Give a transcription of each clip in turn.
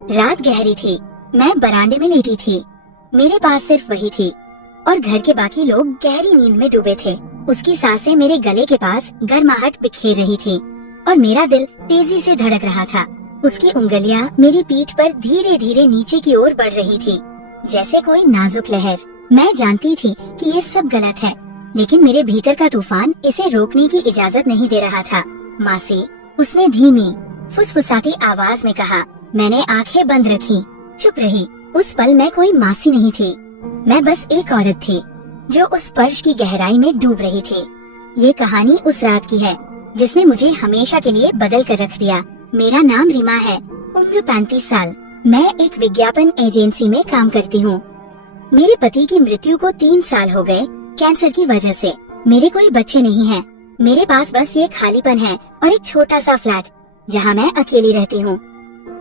रात गहरी थी। मैं बरामदे में लेटी थी। मेरे पास सिर्फ वही थी और घर के बाकी लोग गहरी नींद में डूबे थे। उसकी सांसें मेरे गले के पास गर्माहट बिखेर रही थी और मेरा दिल तेजी से धड़क रहा था। उसकी उंगलियां मेरी पीठ पर धीरे धीरे नीचे की ओर बढ़ रही थी, जैसे कोई नाजुक लहर। मैं जानती थी कि ये सब गलत है, लेकिन मेरे भीतर का तूफान इसे रोकने की इजाजत नहीं दे रहा था। मासी, उसने धीमी फुसफुसाती आवाज में कहा। मैंने आंखें बंद रखी, चुप रही। उस पल मैं कोई मासी नहीं थी, मैं बस एक औरत थी जो उस स्पर्श की गहराई में डूब रही थी। ये कहानी उस रात की है जिसने मुझे हमेशा के लिए बदल कर रख दिया। मेरा नाम रीमा है, उम्र 35 साल। मैं एक विज्ञापन एजेंसी में काम करती हूँ। मेरे पति की मृत्यु को 3 साल हो गए कैंसर की वजह से। मेरे कोई बच्चे नहीं हैं। मेरे पास बस ये खालीपन है और एक छोटा सा फ्लैट जहाँ मैं अकेली रहती हूँ।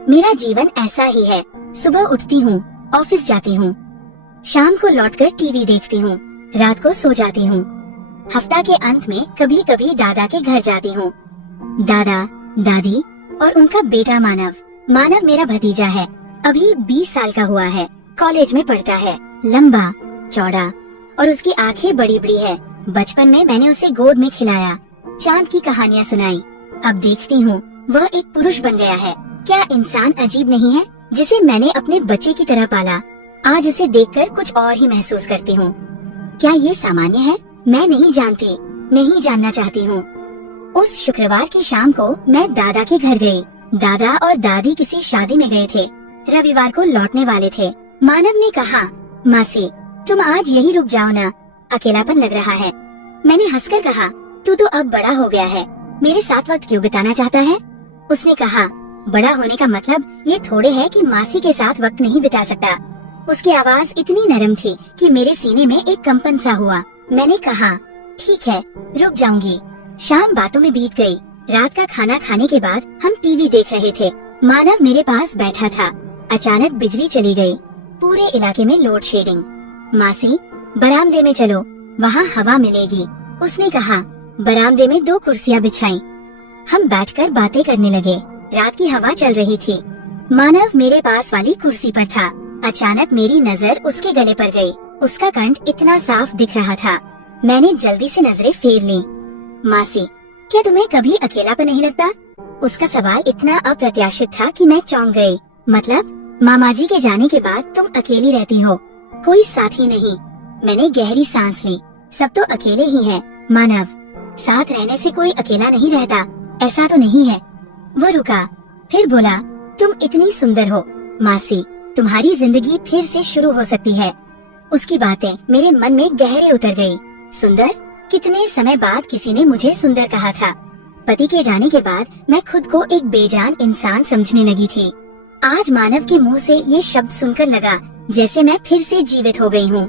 मेरा जीवन ऐसा ही है। सुबह उठती हूँ, ऑफिस जाती हूँ, शाम को लौटकर टीवी देखती हूँ, रात को सो जाती हूँ। हफ्ता के अंत में कभी कभी दादा के घर जाती हूँ। दादा, दादी और उनका बेटा मानव। मानव मेरा भतीजा है, अभी 20 साल का हुआ है, कॉलेज में पढ़ता है, लंबा चौड़ा और उसकी आंखें बड़ी बड़ी है। बचपन में मैंने उसे गोद में खिलाया, चांद की कहानियाँ सुनाई। अब देखती हूँ वह एक पुरुष बन गया है। क्या इंसान अजीब नहीं है जिसे मैंने अपने बच्चे की तरह पाला। आज उसे देखकर कुछ और ही महसूस करती हूँ। क्या ये सामान्य है? मैं नहीं जानती, नहीं जानना चाहती हूँ। उस शुक्रवार की शाम को मैं दादा के घर गई। दादा और दादी किसी शादी में गए थे, रविवार को लौटने वाले थे। मानव ने कहा, मासी तुम आज यही रुक जाओ ना, अकेलापन लग रहा है। मैंने हंसकर कहा, तू तो अब बड़ा हो गया है, मेरे साथ वक्त क्यों बिताना चाहता है? उसने कहा, बड़ा होने का मतलब ये थोड़े है कि मासी के साथ वक्त नहीं बिता सकता। उसकी आवाज इतनी नरम थी कि मेरे सीने में एक कंपन सा हुआ। मैंने कहा, ठीक है, रुक जाऊंगी। शाम बातों में बीत गई। रात का खाना खाने के बाद हम टीवी देख रहे थे। मानव मेरे पास बैठा था। अचानक बिजली चली गई। पूरे इलाके में लोड शेडिंग। मासी, बरामदे में चलो, वहाँ हवा मिलेगी। उसने कहा। बरामदे में 2 कुर्सियाँ बिछाई। हम बैठकर बातें करने लगे। रात की हवा चल रही थी। मानव मेरे पास वाली कुर्सी पर था। अचानक मेरी नजर उसके गले पर गई। उसका कंठ इतना साफ दिख रहा था। मैंने जल्दी से नजरें फेर ली। मासी, क्या तुम्हें कभी अकेलापन नहीं लगता? उसका सवाल इतना अप्रत्याशित था कि मैं चौंक गई। मतलब मामा जी के जाने के बाद तुम अकेली रहती हो, कोई साथी नहीं? मैंने गहरी सांस ली। सब तो अकेले ही हैं। मानव, साथ रहने से कोई अकेला नहीं रहता, ऐसा तो नहीं है। वो रुका, फिर बोला, तुम इतनी सुंदर हो मासी, तुम्हारी जिंदगी फिर से शुरू हो सकती है। उसकी बातें मेरे मन में गहरे उतर गई। सुंदर? कितने समय बाद किसी ने मुझे सुंदर कहा था। पति के जाने के बाद मैं खुद को एक बेजान इंसान समझने लगी थी। आज मानव के मुंह से ये शब्द सुनकर लगा जैसे मैं फिर से जीवित हो गई हूँ।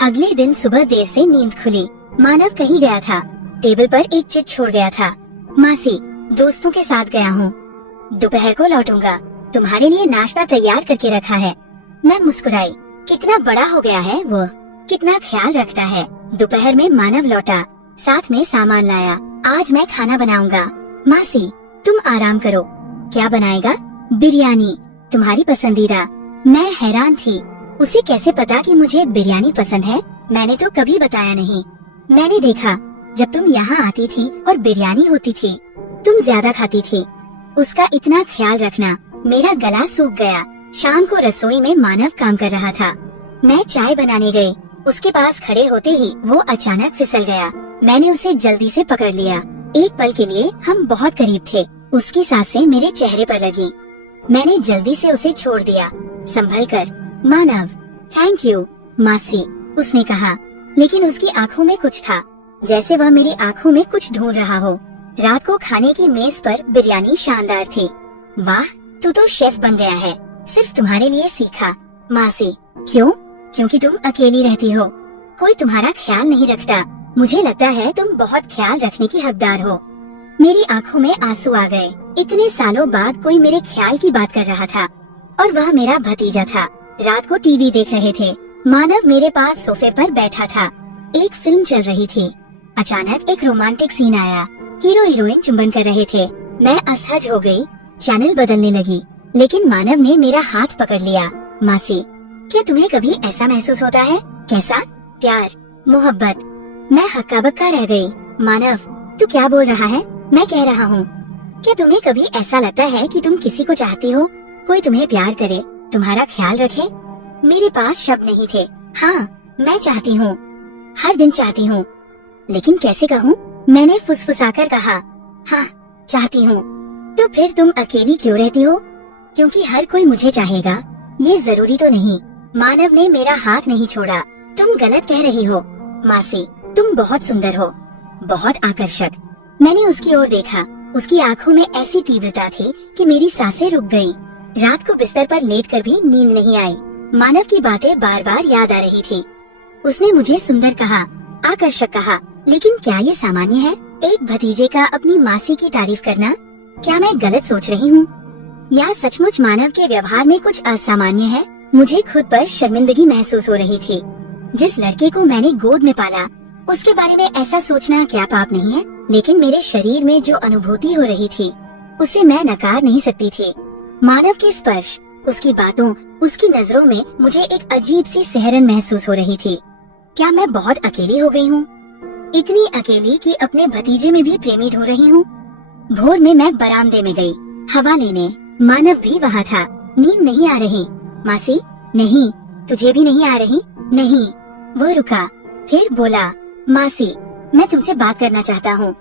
अगले दिन सुबह देर से नींद खुली। मानव कहीं गया था। टेबल पर एक चिट छोड़ गया था। मासी, दोस्तों के साथ गया हूँ, दोपहर को लौटूंगा, तुम्हारे लिए नाश्ता तैयार करके रखा है। मैं मुस्कुराई। कितना बड़ा हो गया है वो, कितना ख्याल रखता है। दोपहर में मानव लौटा, साथ में सामान लाया। आज मैं खाना बनाऊंगा। मासी, तुम आराम करो। क्या बनाएगा? बिरयानी, तुम्हारी पसंदीदा। मैं हैरान थी। उसे कैसे पता कि मुझे बिरयानी पसंद है? मैंने तो कभी बताया नहीं। मैंने देखा जब तुम यहाँ आती थी और बिरयानी होती थी, तुम ज्यादा खाती थी। उसका इतना ख्याल रखना। मेरा गला सूख गया। शाम को रसोई में मानव काम कर रहा था। मैं चाय बनाने गई। उसके पास खड़े होते ही वो अचानक फिसल गया। मैंने उसे जल्दी से पकड़ लिया। एक पल के लिए हम बहुत करीब थे। उसकी सांसें मेरे चेहरे पर लगी। मैंने जल्दी से उसे छोड़ दिया। संभल कर। मानव, थैंक यू मासी, उसने कहा। लेकिन उसकी आंखों में कुछ था, जैसे वह मेरी आंखों में कुछ ढूंढ रहा हो। रात को खाने की मेज पर बिरयानी शानदार थी। वाह, तू तो शेफ बन गया है, सिर्फ तुम्हारे लिए सीखा। मासी, क्यों? क्योंकि तुम अकेली रहती हो, कोई तुम्हारा ख्याल नहीं रखता। मुझे लगता है तुम बहुत ख्याल रखने की हकदार हो। मेरी आंखों में आंसू आ गए। इतने सालों बाद कोई मेरे ख्याल की बात कर रहा था और वह मेरा भतीजा था। रात को टीवी देख रहे थे। मानव मेरे पास सोफे पर बैठा था। एक फिल्म चल रही थी। अचानक एक रोमांटिक सीन आया। हीरो हीरोइन चुंबन कर रहे थे। मैं असहज हो गई। चैनल बदलने लगी। लेकिन मानव ने मेरा हाथ पकड़ लिया। मासी, क्या तुम्हें कभी ऐसा महसूस होता है? कैसा? प्यार, मोहब्बत। मैं हक्का बक्का रह गई। मानव, तू क्या बोल रहा है? मैं कह रहा हूँ, क्या तुम्हें कभी ऐसा लगता है कि तुम किसी को चाहती हो, कोई तुम्हें प्यार करे, तुम्हारा ख्याल रखे? मेरे पास शब्द नहीं थे। हाँ, मैं चाहती हूँ, हर दिन चाहती हूँ, लेकिन कैसे कहूँ? मैंने फुसफुसाकर कहा, हाँ चाहती हूँ। तो फिर तुम अकेली क्यों रहती हो? क्योंकि हर कोई मुझे चाहेगा, ये जरूरी तो नहीं। मानव ने मेरा हाथ नहीं छोड़ा। तुम गलत कह रही हो मासी, तुम बहुत सुंदर हो, बहुत आकर्षक। मैंने उसकी ओर देखा। उसकी आंखों में ऐसी तीव्रता थी कि मेरी सांसें रुक गईं। रात को बिस्तर पर लेटकर भी नींद नहीं आई। मानव की बातें बार बार याद आ रही थी। उसने मुझे सुंदर कहा, आकर्षक कहा, लेकिन क्या ये सामान्य है? एक भतीजे का अपनी मासी की तारीफ करना? क्या मैं गलत सोच रही हूँ, या सचमुच मानव के व्यवहार में कुछ असामान्य है? मुझे खुद पर शर्मिंदगी महसूस हो रही थी। जिस लड़के को मैंने गोद में पाला, उसके बारे में ऐसा सोचना क्या पाप नहीं है? लेकिन मेरे शरीर में जो अनुभूति हो रही थी, उसे मैं नकार नहीं सकती थी। मानव के स्पर्श, उसकी बातों, उसकी नजरों में मुझे एक अजीब सी सिहरन महसूस हो रही थी। क्या मैं बहुत अकेली हो गई हूँ? इतनी अकेली कि अपने भतीजे में भी प्रेमी ढूंढ रही हूँ। भोर में मैं बरामदे में गई हवा लेने। मानव भी वहाँ था। नींद नहीं आ रही। मासी, नहीं। तुझे भी नहीं आ रही? नहीं। वो रुका, फिर बोला, मासी, मैं तुमसे बात करना चाहता हूँ।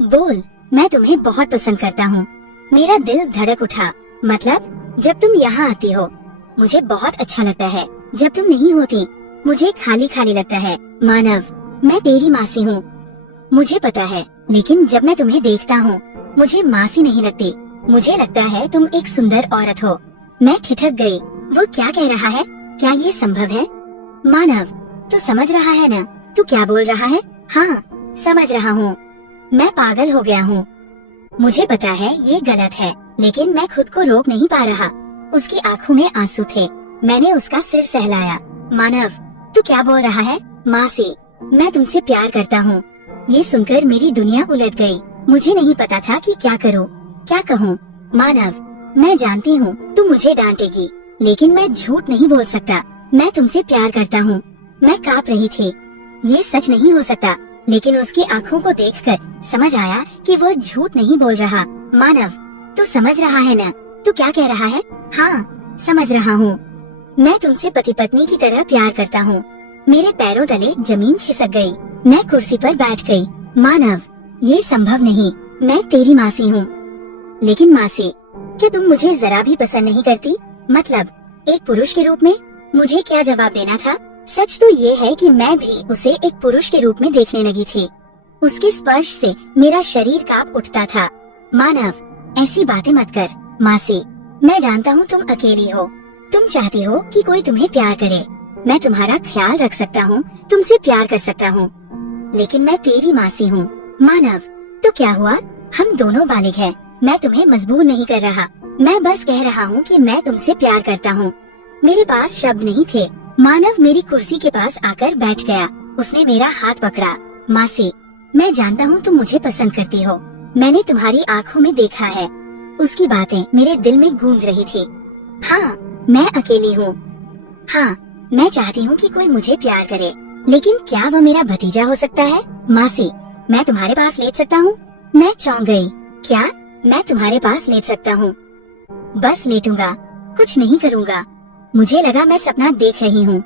बोल। मैं तुम्हें बहुत पसंद करता हूँ। मेरा दिल धड़क उठा। मतलब? जब तुम यहाँ आती हो मुझे बहुत अच्छा लगता है, जब तुम नहीं होती मुझे खाली खाली लगता है। मानव, मैं तेरी मासी हूँ, मुझे पता है, लेकिन जब मैं तुम्हें देखता हूँ मुझे मासी नहीं लगती। मुझे लगता है तुम एक सुंदर औरत हो। मैं ठिठक गई। वो क्या कह रहा है? क्या ये संभव है? मानव, तू समझ रहा है ना? तू क्या बोल रहा है? हाँ, समझ रहा हूँ। मैं पागल हो गया हूँ। मुझे पता है ये गलत है, लेकिन मैं खुद को रोक नहीं पा रहा। उसकी आंखों में आंसू थे। मैंने उसका सिर सहलाया। मानव, तू क्या बोल रहा है? मासी, मैं तुमसे प्यार करता हूँ। ये सुनकर मेरी दुनिया उलट गई। मुझे नहीं पता था कि क्या करूँ, क्या कहूँ। मानव, मैं जानती हूँ तुम मुझे डांटेगी, लेकिन मैं झूठ नहीं बोल सकता। मैं तुमसे प्यार करता हूँ। मैं कांप रही थी। ये सच नहीं हो सकता, लेकिन उसकी आंखों को देखकर समझ आया कि वो झूठ नहीं बोल रहा। मानव, तू समझ रहा है ना? तू क्या कह रहा है? हाँ, समझ रहा हूँ। मैं तुमसे पति पत्नी की तरह प्यार करता हूँ। मेरे पैरों तले जमीन खिसक गई। मैं कुर्सी पर बैठ गई। मानव, ये संभव नहीं। मैं तेरी मासी हूँ। लेकिन मासी, क्या तुम मुझे जरा भी पसंद नहीं करती? मतलब एक पुरुष के रूप में? मुझे क्या जवाब देना था? सच तो ये है कि मैं भी उसे एक पुरुष के रूप में देखने लगी थी। उसके स्पर्श से मेरा शरीर कांप उठता था। मानव, ऐसी बातें मत कर। मासी, मैं जानता हूँ तुम अकेली हो। तुम चाहती हो कि कोई तुम्हें प्यार करे। मैं तुम्हारा ख्याल रख सकता हूँ, तुमसे प्यार कर सकता हूँ, लेकिन मैं तेरी मासी हूँ। मानव, तो क्या हुआ? हम दोनों बालिग हैं। मैं तुम्हें मजबूर नहीं कर रहा। मैं बस कह रहा हूँ कि मैं तुमसे प्यार करता हूँ। मेरे पास शब्द नहीं थे। मानव मेरी कुर्सी के पास आकर बैठ गया। उसने मेरा हाथ पकड़ा। मासी, मैं जानता हूँ तुम मुझे पसंद करती हो। मैंने तुम्हारी आँखों में देखा है। उसकी बातें मेरे दिल में गूंज रही थी। हाँ, मैं अकेली हूँ। हाँ, मैं चाहती हूँ कि कोई मुझे प्यार करे, लेकिन क्या वो मेरा भतीजा हो सकता है? मासी, मैं तुम्हारे पास लेट सकता हूँ? मैं चौंक गई। क्या मैं तुम्हारे पास लेट सकता हूँ? बस लेटूंगा, कुछ नहीं करूँगा। मुझे लगा मैं सपना देख रही हूँ।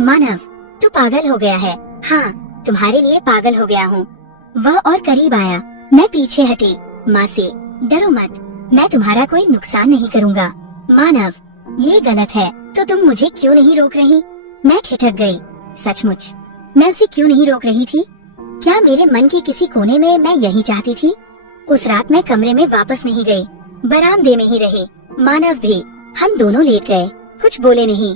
मानव, तू पागल हो गया है। हाँ, तुम्हारे लिए पागल हो गया हूँ। वह और करीब आया। मैं पीछे हटी। मासी, डरो मत, मैं तुम्हारा कोई नुकसान नहीं करूँगा। मानव, ये गलत है, तो तुम मुझे क्यों नहीं रोक रही? मैं ठिठक गई। सचमुच मैं उसे क्यों नहीं रोक रही थी? क्या मेरे मन के किसी कोने में मैं यही चाहती थी? उस रात मैं कमरे में वापस नहीं गई, बरामदे में ही रही। मानव भी। हम दोनों लेट गए, कुछ बोले नहीं।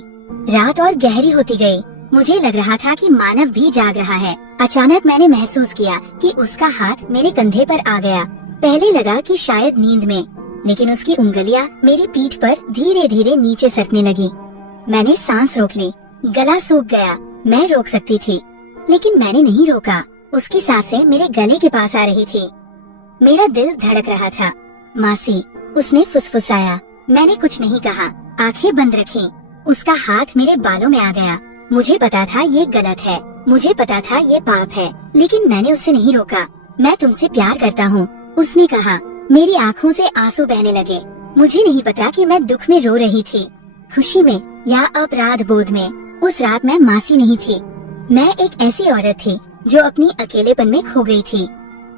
रात और गहरी होती गई। मुझे लग रहा था कि मानव भी जाग रहा है। अचानक मैंने महसूस किया कि उसका हाथ मेरे कंधे पर आ गया। पहले लगा कि शायद नींद में, लेकिन उसकी उंगलियां मेरी पीठ पर धीरे धीरे नीचे सरकने लगी। मैंने सांस रोक ली। गला सूख गया। मैं रोक सकती थी, लेकिन मैंने नहीं रोका। उसकी सांसें मेरे गले के पास आ रही थी। मेरा दिल धड़क रहा था। मासी, उसने फुसफुसाया, मैंने कुछ नहीं कहा, आंखें बंद रखी। उसका हाथ मेरे बालों में आ गया। मुझे पता था ये गलत है, मुझे पता था ये पाप है, लेकिन मैंने उससे नहीं रोका। मैं तुमसे प्यार करता हूँ, उसने कहा। मेरी आँखों से आंसू बहने लगे। मुझे नहीं पता कि मैं दुख में रो रही थी, खुशी में या अपराध बोध में। उस रात मैं मासी नहीं थी, मैं एक ऐसी औरत थी जो अपनी अकेलेपन में खो गई थी।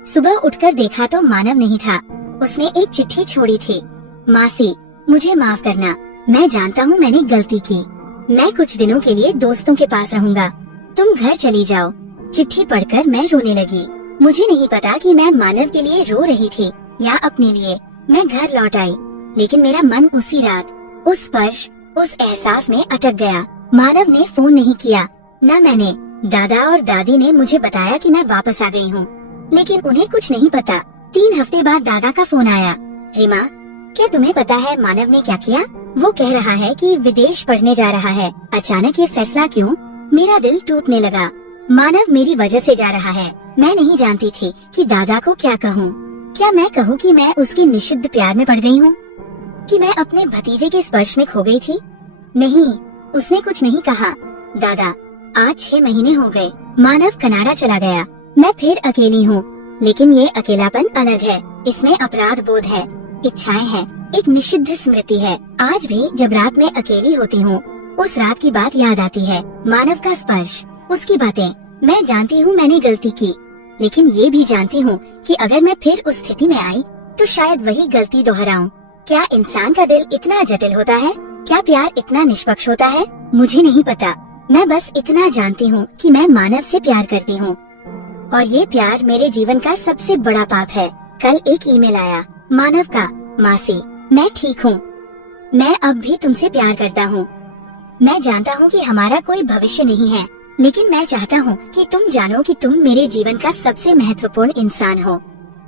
सुबह उठकर देखा तो मानव नहीं था। उसने एक चिट्ठी छोड़ी थी। मासी, मुझे माफ करना, मैं जानता हूँ मैंने गलती की। मैं कुछ दिनों के लिए दोस्तों के पास रहूँगा, तुम घर चली जाओ। चिट्ठी पढ़कर मैं रोने लगी। मुझे नहीं पता कि मैं मानव के लिए रो रही थी या अपने लिए। मैं घर लौट आई, लेकिन मेरा मन उसी रात, उस स्पर्श, उस एहसास में अटक गया। मानव ने फोन नहीं किया, न मैंने। दादा और दादी ने मुझे बताया कि मैं वापस आ गई हूँ, लेकिन उन्हें कुछ नहीं पता। 3 हफ्ते बाद दादा का फोन आया। हेमा, क्या तुम्हें पता है मानव ने क्या किया? वो कह रहा है कि विदेश पढ़ने जा रहा है। अचानक ये फैसला क्यों? मेरा दिल टूटने लगा। मानव मेरी वजह से जा रहा है। मैं नहीं जानती थी कि दादा को क्या कहूँ। क्या मैं कहूँ कि मैं उसके निषिद्ध प्यार में पड़ गई हूँ, कि मैं अपने भतीजे के स्पर्श में खो गई थी? नहीं, उसने कुछ नहीं कहा। दादा, आज 6 महीने हो गए। मानव कनाडा चला गया। मैं फिर अकेली हूँ, लेकिन ये अकेलापन अलग है। इसमें अपराध बोध है, इच्छाएं हैं, एक निषिद्ध स्मृति है। आज भी जब रात में अकेली होती हूँ, उस रात की बात याद आती है। मानव का स्पर्श, उसकी बातें। मैं जानती हूँ मैंने गलती की, लेकिन ये भी जानती हूँ कि अगर मैं फिर उस स्थिति में आई तो शायद वही गलती दोहराऊं। क्या इंसान का दिल इतना जटिल होता है? क्या प्यार इतना निष्पक्ष होता है? मुझे नहीं पता। मैं बस इतना जानती हूँ कि मैं मानव से प्यार करती हूँ, और ये प्यार मेरे जीवन का सबसे बड़ा पाप है। कल एक ईमेल आया मानव का। मासी, मैं ठीक हूँ, मैं अब भी तुमसे प्यार करता हूँ। मैं जानता हूँ कि हमारा कोई भविष्य नहीं है, लेकिन मैं चाहता हूँ कि तुम जानो कि तुम मेरे जीवन का सबसे महत्वपूर्ण इंसान हो।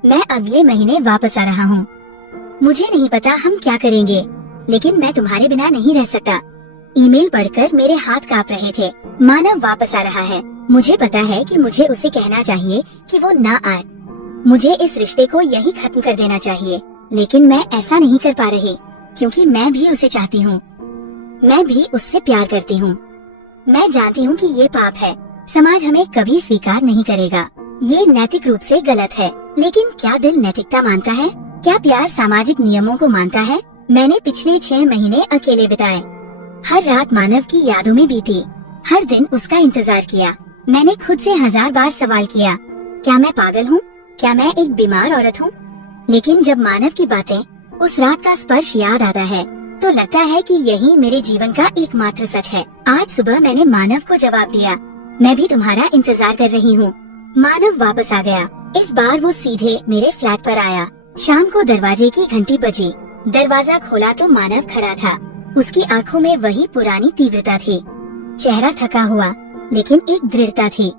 मैं अगले महीने वापस आ रहा हूँ। मुझे नहीं पता हम क्या करेंगे, लेकिन मैं तुम्हारे बिना नहीं रह सकता। ईमेल पढ़कर मेरे हाथ कांप रहे थे। मानव वापस आ रहा है। मुझे पता है कि मुझे उसे कहना चाहिए कि वो ना आए। मुझे इस रिश्ते को यही खत्म कर देना चाहिए, लेकिन मैं ऐसा नहीं कर पा रही, क्योंकि मैं भी उसे चाहती हूँ। मैं भी उससे प्यार करती हूँ। मैं जानती हूँ कि ये पाप है, समाज हमें कभी स्वीकार नहीं करेगा। ये नैतिक रूप से गलत है, लेकिन क्या दिल नैतिकता मानता है? क्या प्यार सामाजिक नियमों को मानता है? मैंने पिछले 6 महीने अकेले बिताए। हर रात मानव की यादों में बीती, हर दिन उसका इंतजार किया। मैंने खुद से 1000 बार सवाल किया, क्या मैं पागल हूँ? क्या मैं एक बीमार औरत हूँ? लेकिन जब मानव की बातें, उस रात का स्पर्श याद आता है, तो लगता है कि यही मेरे जीवन का एकमात्र सच है। आज सुबह मैंने मानव को जवाब दिया, मैं भी तुम्हारा इंतजार कर रही हूँ। मानव वापस आ गया। इस बार वो सीधे मेरे फ्लैट पर आया। शाम को दरवाजे की घंटी बजी। दरवाजा खोला तो मानव खड़ा था। उसकी आंखों में वही पुरानी तीव्रता थी। चेहरा थका हुआ, लेकिन एक दृढ़ता थी।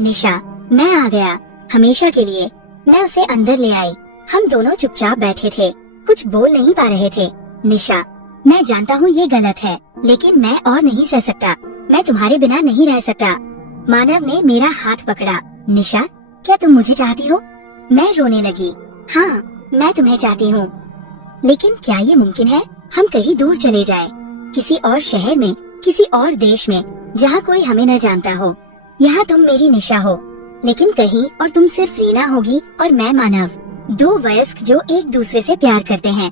निशा, मैं आ गया, हमेशा के लिए। मैं उसे अंदर ले आई। हम दोनों चुपचाप बैठे थे, कुछ बोल नहीं पा रहे थे। निशा, मैं जानता हूँ ये गलत है, लेकिन मैं और नहीं सह सकता। मैं तुम्हारे बिना नहीं रह सकता। मानव ने मेरा हाथ पकड़ा। निशा, क्या तुम मुझे चाहती हो? मैं रोने लगी। हाँ, मैं तुम्हें चाहती हूँ, लेकिन क्या ये मुमकिन है? हम कहीं दूर चले जाएं, किसी और शहर में, किसी और देश में, जहाँ कोई हमें न जानता हो। यहाँ तुम मेरी निशा हो, लेकिन कहीं और तुम सिर्फ रीना होगी और मैं मानव, 2 वयस्क जो एक दूसरे से प्यार करते हैं।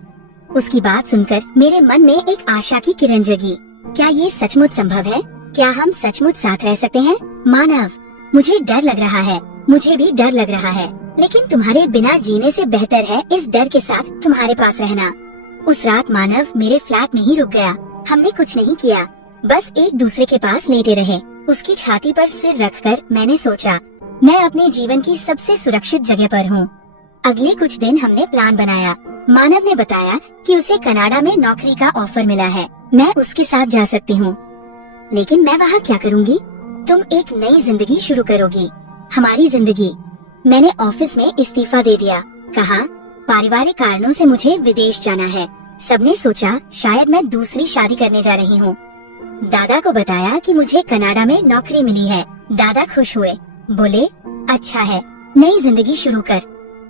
उसकी बात सुनकर मेरे मन में एक आशा की किरण जगी। क्या ये सचमुच संभव है? क्या हम सचमुच साथ रह सकते हैं? मानव, मुझे डर लग रहा है। मुझे भी डर लग रहा है, लेकिन तुम्हारे बिना जीने से बेहतर है इस डर के साथ तुम्हारे पास रहना। उस रात मानव मेरे फ्लैट में ही रुक गया। हमने कुछ नहीं किया, बस एक दूसरे के पास लेटे रहे। उसकी छाती पर सिर रखकर मैंने सोचा, मैं अपने जीवन की सबसे सुरक्षित जगह पर हूँ। अगले कुछ दिन हमने प्लान बनाया। मानव ने बताया कि उसे कनाडा में नौकरी का ऑफर मिला है। मैं उसके साथ जा सकती हूँ, लेकिन मैं वहाँ क्या करूँगी? तुम एक नई जिंदगी शुरू करोगी, हमारी जिंदगी। मैंने ऑफिस में इस्तीफा दे दिया। कहा, पारिवारिक कारणों से मुझे विदेश जाना है। सबने सोचा शायद मैं दूसरी शादी करने जा रही हूँ। दादा को बताया कि मुझे कनाडा में नौकरी मिली है। दादा खुश हुए, बोले, अच्छा है, नई जिंदगी शुरू कर।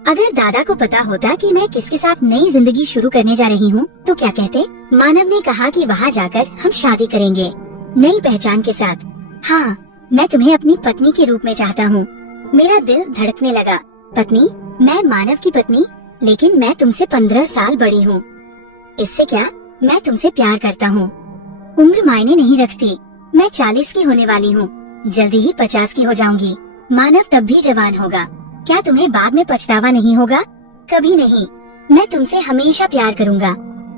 अगर दादा को पता होता कि मैं किसके साथ नई जिंदगी शुरू करने जा रही हूँ तो क्या कहते? मानव ने कहा कि वहाँ जाकर हम शादी करेंगे, नई पहचान के साथ। हाँ, मैं तुम्हें अपनी पत्नी के रूप में चाहता हूँ। मेरा दिल धड़कने लगा। पत्नी? मैं मानव की पत्नी? लेकिन मैं तुमसे 15 साल बड़ी हूँ। इससे क्या, मैं तुमसे प्यार करता हूँ। उम्र मायने नहीं रखती। मैं 40 की होने वाली हूँ, जल्दी ही 50 की हो जाऊंगी। मानव तब भी जवान होगा। क्या तुम्हें बाद में पछतावा नहीं होगा? कभी नहीं। मैं तुमसे हमेशा प्यार करूँगा।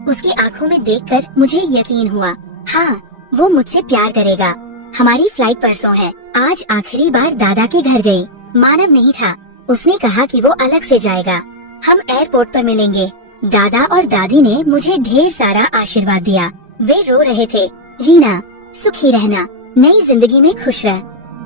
उसकी आंखों में देखकर मुझे यकीन हुआ। हाँ, वो मुझसे प्यार करेगा। हमारी फ्लाइट परसों है। आज आखिरी बार दादा के घर गई। मानव नहीं था। उसने कहा कि वो अलग से जाएगा। हम एयरपोर्ट पर मिलेंगे। दादा और दादी ने मुझे ढेर सारा आशीर्वाद दिया। वे रो रहे थे, रीना सुखी रहना, नई जिंदगी में खुश रह।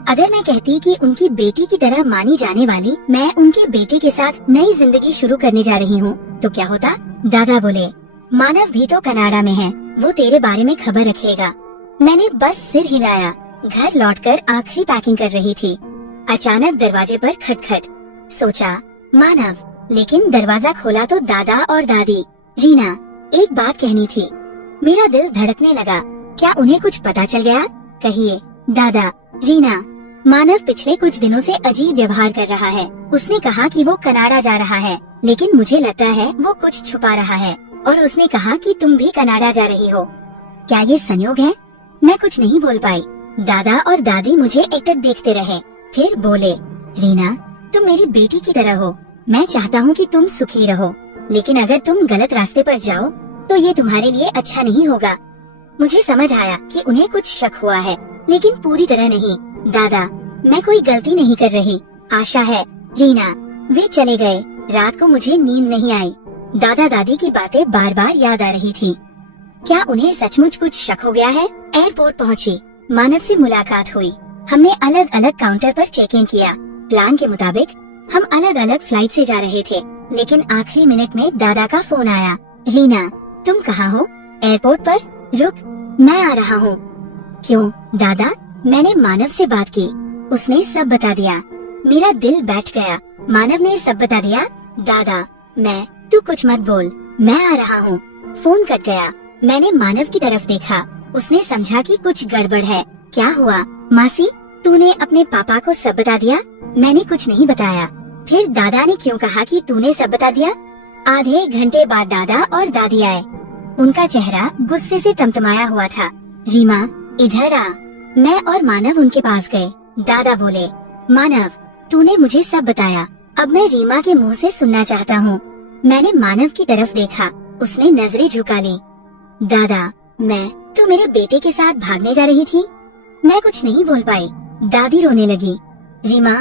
अगर मैं कहती कि उनकी बेटी की तरह मानी जाने वाली मैं उनके बेटे के साथ नई जिंदगी शुरू करने जा रही हूँ तो क्या होता? दादा बोले, मानव भी तो कनाडा में है, वो तेरे बारे में खबर रखेगा। मैंने बस सिर हिलाया। घर लौटकर आखिरी पैकिंग कर रही थी। अचानक दरवाजे पर खटखट। सोचा मानव, लेकिन दरवाजा खोला तो दादा और दादी। रीना, एक बात कहनी थी। मेरा दिल धड़कने लगा। क्या उन्हें कुछ पता चल गया? कहिए। दादा, रीना, मानव पिछले कुछ दिनों से अजीब व्यवहार कर रहा है। उसने कहा कि वो कनाडा जा रहा है, लेकिन मुझे लगता है वो कुछ छुपा रहा है। और उसने कहा कि तुम भी कनाडा जा रही हो। क्या ये संयोग है? मैं कुछ नहीं बोल पाई। दादा और दादी मुझे एकटक देखते रहे, फिर बोले, रीना, तुम मेरी बेटी की तरह हो। मैं चाहता हूँ कि तुम सुखी रहो, लेकिन अगर तुम गलत रास्ते पर जाओ तो ये तुम्हारे लिए अच्छा नहीं होगा। मुझे समझ आया कि उन्हें कुछ शक हुआ है, लेकिन पूरी तरह नहीं। दादा, मैं कोई गलती नहीं कर रही। आशा है। रीना, वे चले गए। रात को मुझे नींद नहीं आई। दादा दादी की बातें बार बार याद आ रही थी। क्या उन्हें सचमुच कुछ शक हो गया है? एयरपोर्ट पहुंची। मानव से मुलाकात हुई। हमने अलग अलग काउंटर पर चेक इन किया। प्लान के मुताबिक हम अलग अलग फ्लाइट से जा रहे थे, लेकिन आखिरी मिनट में दादा का फोन आया। रीना, तुम कहाँ हो? एयरपोर्ट पर। रुक, मैं आ रहा हूँ। क्यों? दादा, मैंने मानव से बात की। उसने सब बता दिया। मेरा दिल बैठ गया। मानव ने सब बता दिया? दादा, तू कुछ मत बोल, मैं आ रहा हूँ। फोन कट गया। मैंने मानव की तरफ देखा। उसने समझा कि कुछ गड़बड़ है। क्या हुआ? मासी, तूने अपने पापा को सब बता दिया? मैंने कुछ नहीं बताया। फिर दादा ने क्यों कहा कि तूने सब बता दिया? आधे घंटे बाद दादा और दादी आए। उनका चेहरा गुस्से से तमतमाया हुआ था। रीमा, इधर आ। मैं और मानव उनके पास गए। दादा बोले, मानव, तूने मुझे सब बताया। अब मैं रीमा के मुंह से सुनना चाहता हूँ। मैंने मानव की तरफ देखा। उसने नजरें झुका ली। दादा, तू मेरे बेटे के साथ भागने जा रही थी? मैं कुछ नहीं बोल पाई। दादी रोने लगी। रीमा,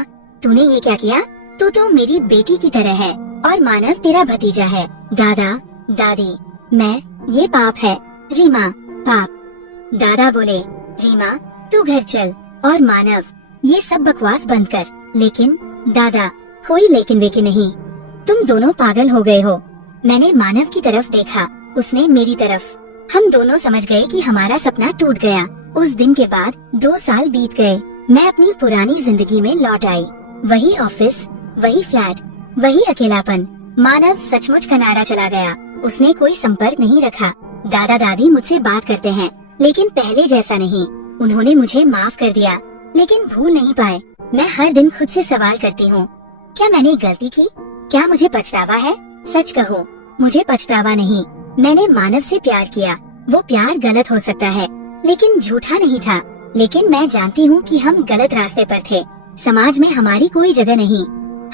तूने ये क्या किया? तू तो मेरी बेटी की तरह है और मानव तेरा भतीजा है। दादा, दादी, ये पाप है। रीमा, पाप। दादा बोले, रीमा, तू घर चल। और मानव, ये सब बकवास बंद कर। लेकिन दादा, कोई लेकिन वेकिन नहीं। तुम दोनों पागल हो गए हो। मैंने मानव की तरफ देखा, उसने मेरी तरफ। हम दोनों समझ गए कि हमारा सपना टूट गया। उस दिन के बाद 2 साल बीत गए। मैं अपनी पुरानी जिंदगी में लौट आई। वही ऑफिस, वही फ्लैट, वही अकेलापन। मानव सचमुच कनाडा चला गया। उसने कोई संपर्क नहीं रखा। दादा दादी मुझसे बात करते हैं, लेकिन पहले जैसा नहीं। उन्होंने मुझे माफ कर दिया, लेकिन भूल नहीं पाए। मैं हर दिन खुद से सवाल करती हूँ, क्या मैंने गलती की? क्या मुझे पछतावा है? सच कहो, मुझे पछतावा नहीं। मैंने मानव से प्यार किया। वो प्यार गलत हो सकता है, लेकिन झूठा नहीं था। लेकिन मैं जानती हूँ कि हम गलत रास्ते पर थे। समाज में हमारी कोई जगह नहीं।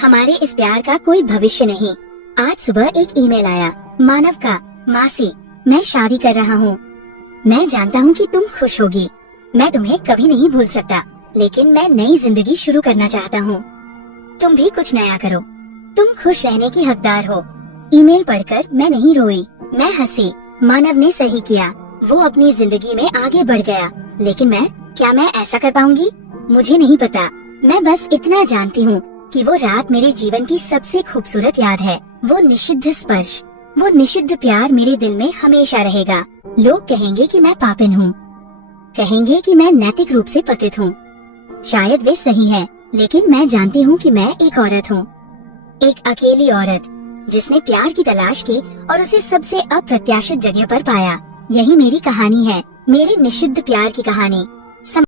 हमारे इस प्यार का कोई भविष्य नहीं। आज सुबह एक ईमेल आया, मानव का, मासी, मैं शादी कर रहा हूँ। मैं जानता हूँ कि तुम खुश होगी। मैं तुम्हें कभी नहीं भूल सकता, लेकिन मैं नई जिंदगी शुरू करना चाहता हूँ। तुम भी कुछ नया करो। तुम खुश रहने की हकदार हो। ईमेल पढ़कर मैं नहीं रोई, मैं हंसी। मानव ने सही किया। वो अपनी जिंदगी में आगे बढ़ गया, लेकिन क्या मैं ऐसा कर पाऊंगी? मुझे नहीं पता। मैं बस इतना जानती हूँ कि वो रात मेरे जीवन की सबसे खूबसूरत याद है। वो निषिद्ध स्पर्श, वो निषिद्ध प्यार मेरे दिल में हमेशा रहेगा। लोग कहेंगे कि मैं पापिन हूँ, कहेंगे कि मैं नैतिक रूप से पतित हूँ। शायद वे सही है, लेकिन मैं जानती हूँ कि मैं एक औरत हूँ। एक अकेली औरत जिसने प्यार की तलाश की और उसे सबसे अप्रत्याशित जगह पर पाया। यही मेरी कहानी है, मेरे निषिद्ध प्यार की कहानी।